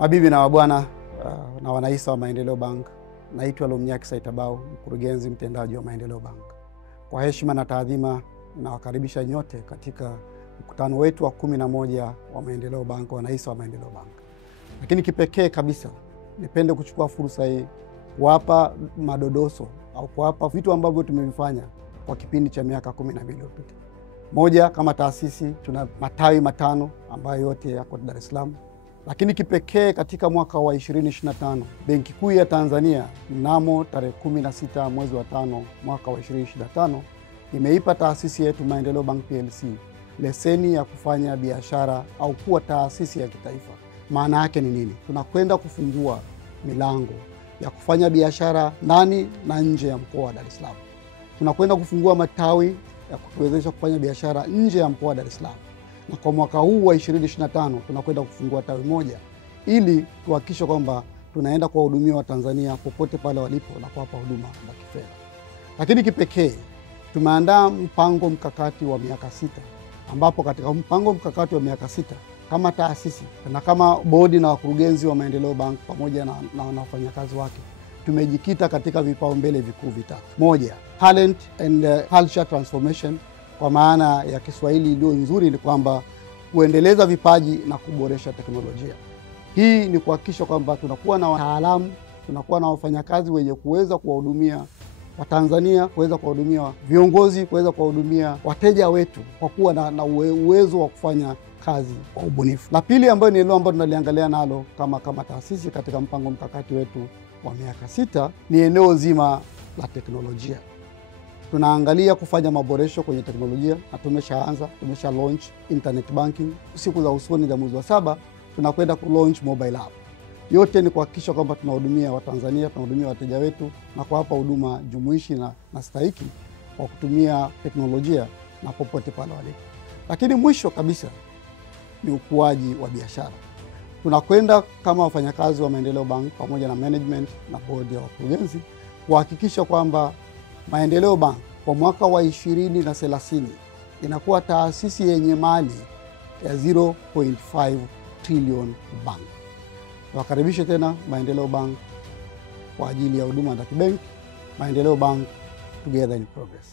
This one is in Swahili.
Mabibi na mabwana na wanahisa wa Maendeleo Bank, naitwa Lomnyaki Saitabau, mkurugenzi mtendaji wa Maendeleo Bank. Kwa heshima na taadhima, nawakaribisha nyote katika mkutano wetu wa 11 wa Maendeleo Bank, wanahisa wa Maendeleo Bank. Lakini kipekee kabisa, nipende kuchukua fursa hii kuwapa madodoso au kuwapa vitu ambavyo tumevifanya kwa kipindi cha miaka 12 iliyopita. Moja, kama taasisi tuna matawi 5 ambayo yote yako Dar es Salaam. Lakini kipekee katika mwaka wa 2025, Benki Kuu ya Tanzania mnamo tarehe 16 mwezi wa 5 mwaka wa 2025 imeipa taasisi yetu Maendeleo Bank PLC leseni ya kufanya biashara au kuwa taasisi ya kitaifa. Maana yake ni nini? Tunakwenda kufungua milango ya kufanya biashara ndani na nje ya mkoa wa Dar es Salaam. Tunakwenda kufungua matawi ya kutuwezesha kufanya biashara nje ya mkoa wa Dar es Salaam. Na kwa mwaka huu wa 2025 tunakwenda kufungua tawi moja ili tuhakikishe kwamba tunaenda kuwahudumia Watanzania popote pale walipo na kuwapa huduma za kifedha. Lakini kipekee tumeandaa mpango mkakati wa miaka 6, ambapo katika mpango mkakati wa miaka 6 kama taasisi na kama bodi na wakurugenzi wa Maendeleo Bank pamoja na wafanyakazi wake tumejikita katika vipaumbele vikuu vitatu. Moja, talent and culture transformation. Kwa maana ya Kiswahili iliyo nzuri ni kwamba kuendeleza vipaji na kuboresha teknolojia. Hii ni kuhakikisha kwamba tunakuwa na wataalamu, tunakuwa na wafanyakazi wenye kuweza kuwahudumia Watanzania, kuweza kuwahudumia viongozi, kuweza kuwahudumia wateja wetu kwa kuwa na uwezo wa kufanya kazi kwa ubunifu. La pili ambayo ni eneo ambalo tunaliangalia nalo kama taasisi katika mpango mkakati wetu wa miaka 6 ni eneo zima la teknolojia. Tunaangalia kufanya maboresho kwenye teknolojia na tumesha launch internet banking. Siku za usoni za mwezi wa 7 tunakwenda ku launch mobile app. Yote ni kuhakikisha kwamba tunahudumia Watanzania, tunahudumia wateja wetu na kuwapa huduma jumuishi na stahiki kwa kutumia teknolojia na popote pale walipo. Lakini mwisho kabisa ni ukuaji wa biashara. Tunakwenda kama wafanyakazi wa Maendeleo Bank pamoja na management na board ya wakurugenzi kuhakikisha kwamba Maendeleo Bank kwa mwaka wa 2030 inakuwa taasisi yenye mali ya 0.5 trillion bank. Tuwakaribishe tena Maendeleo Bank kwa ajili ya huduma za kibenki. Maendeleo Bank, together in progress.